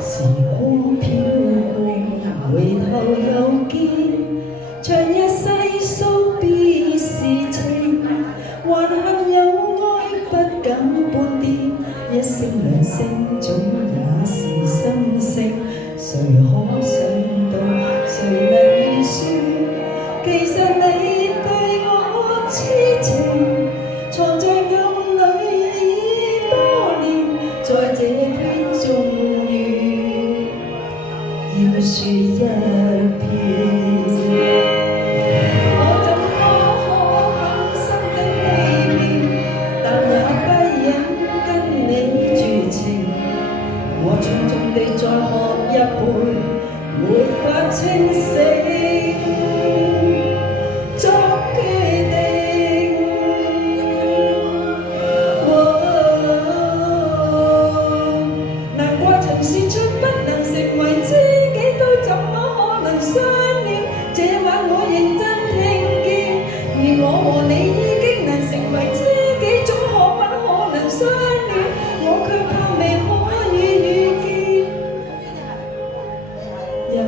時光飄過，回頭又見，長日細數別時情，還幸有愛不敢半點，一聲兩聲總也是心聲。誰可想到，誰能預算，其實你對我痴情，藏在暗裏已多年，在這天終於要說一遍。我怎麼可狠心的欺騙，但也不忍跟你絕情。我匆匆地再喝一杯，沒法清醒作決定。難怪曾試出不能成為知己，都怎麼可能相戀？這晚我認真聽見，如我和你已經能成為知己，總可不可能相戀？我卻怕未可以遇見，有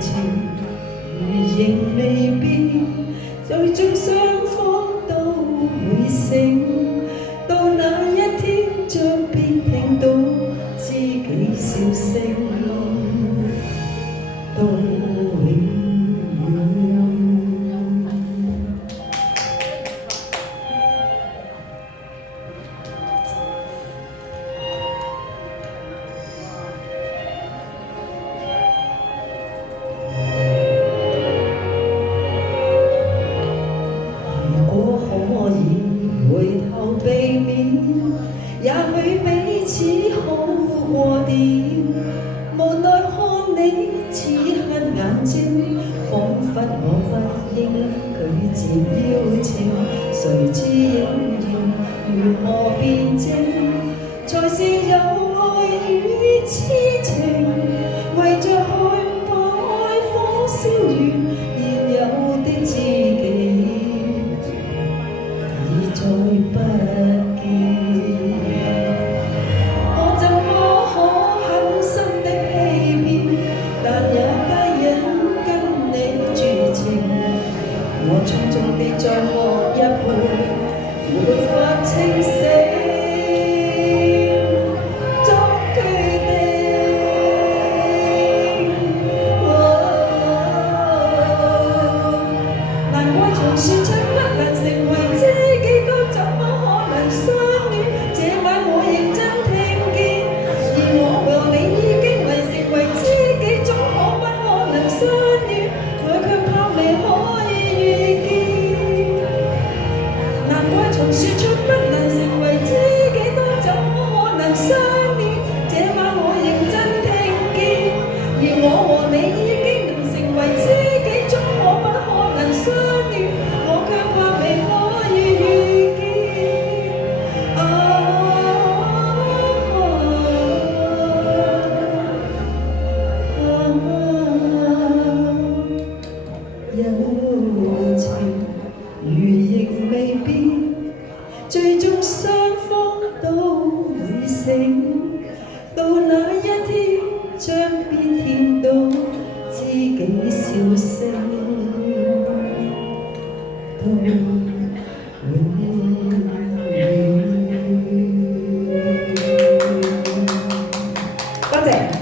情如仍未變，最終雙方都會醒。到那一天，將必聽到知己笑聲，到永遠。如果可以回頭避免，也許彼此好過點。無奈看你此刻眼睛，彷彿我不應拒絕邀請。誰知應緣如何辯證，才是有愛與痴情。為着害怕愛火燒完現有的知己，已再不見。我怎麼可狠心的欺騙，但也不忍跟你絕情。我匆匆地再喝一杯，沒法清醒作決定。難怪從說出不能成為知己，都怎麼可能相戀？這晚我認真聽見，而我和你已經能成為知己，總可不可能相戀？我卻怕未可以遇見。難怪從說出不能成為知己，都怎麼可能相戀？這晚我認真聽見，而我和你已經能成為知己，總可不可能相戀？我卻怕未可以遇見。有情如仍未變，最終雙方都會醒。到那一天，將必聽到知己笑聲，到永遠。多謝。